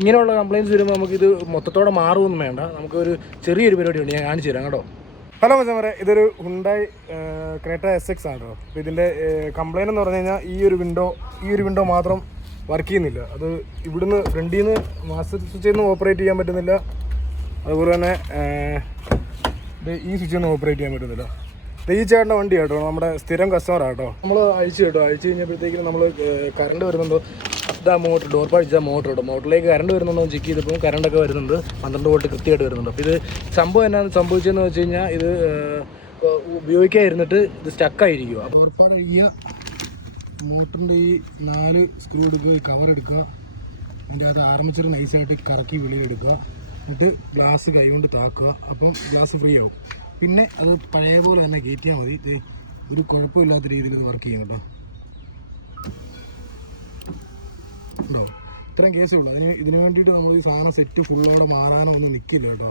ഇങ്ങനെയുള്ള കംപ്ലയിൻറ്റ്സ് വരുമ്പോൾ നമുക്കിത് മൊത്തത്തോടെ മാറുമൊന്നും വേണ്ട. നമുക്കൊരു ചെറിയൊരു പരിപാടിയുണ്ട്, ഞാൻ കാണിച്ചു തരാം കേട്ടോ. ഹലോ മച്ചാമാരെ, ഇതൊരു ഹുണ്ടായി ക്രെറ്റ SX ആണ് കേട്ടോ. അപ്പോൾ ഇതിൻ്റെ കംപ്ലയിൻ്റ് എന്ന് പറഞ്ഞു കഴിഞ്ഞാൽ ഈ ഒരു വിൻഡോ മാത്രം വർക്ക് ചെയ്യുന്നില്ല. അത് ഇവിടുന്ന് ഫ്രണ്ടിൽ നിന്ന് മാസ്റ്റർ സ്വിച്ചിൽ നിന്ന് ഓപ്പറേറ്റ് ചെയ്യാൻ പറ്റുന്നില്ല. അതുപോലെ തന്നെ ഈ സ്വിച്ചിൽ നിന്ന് ഓപ്പറേറ്റ് ചെയ്യാൻ പറ്റുന്നില്ല. ഈ ചേട്ടൻ്റെ വണ്ടി കേട്ടോ, നമ്മുടെ സ്ഥിരം കസ്റ്റമറാണ് കേട്ടോ. നമ്മൾ അഴിച്ചു കഴിഞ്ഞപ്പോഴത്തേക്കും നമ്മൾ കറണ്ട് വരുന്നുണ്ടോ, ഇതാ മോട്ടർ, ഡോർ പാടിച്ച മോട്ടർ കേട്ടോ. മോട്ടറിലേക്ക് കറണ്ട് വരുന്നുണ്ടോ ചെക്ക് ചെയ്തപ്പോൾ കറണ്ടൊക്കെ വരുന്നുണ്ട്, 12 വോൾട്ട് കൃത്യമായിട്ട് വരുന്നുണ്ട്. അപ്പോൾ ഇത് സംഭവം എന്നാണ് സംഭവിച്ചതെന്ന് വെച്ച് കഴിഞ്ഞാൽ, ഇത് ഉപയോഗിക്കാതിരുന്നിട്ട് ഇത് സ്റ്റക്കായിരിക്കും. അപ്പോൾ ഡോർ പാട് അഴിക്കുക, മോട്ടറിൻ്റെ ഈ 4 സ്ക്രൂ എടുക്കുക, ഈ കവർ എടുക്കുക, അതിൻ്റെ അത് ആർമേച്ചർ നൈസായിട്ട് കറക്കി വെളിയിലെടുക്കുക, എന്നിട്ട് ഗ്ലാസ് കൈ കൊണ്ട് താക്കുക. അപ്പം ഗ്ലാസ് ഫ്രീ ആവും. പിന്നെ അത് പഴയ പോലെ തന്നെ കയറ്റിയാൽ മതി. ഒരു കുഴപ്പമില്ലാത്ത രീതിയിൽ ഇത് വർക്ക് ചെയ്യും കേട്ടോ. ഉണ്ടോ, ഇത്രയും കേസേ ഉള്ളൂ. ഇതിന് വേണ്ടിയിട്ട് നമ്മൾ ഈ സാധനം സെറ്റ് ഫുള്ളോടെ മാറാനോ ഒന്നും നിൽക്കില്ല കേട്ടോ.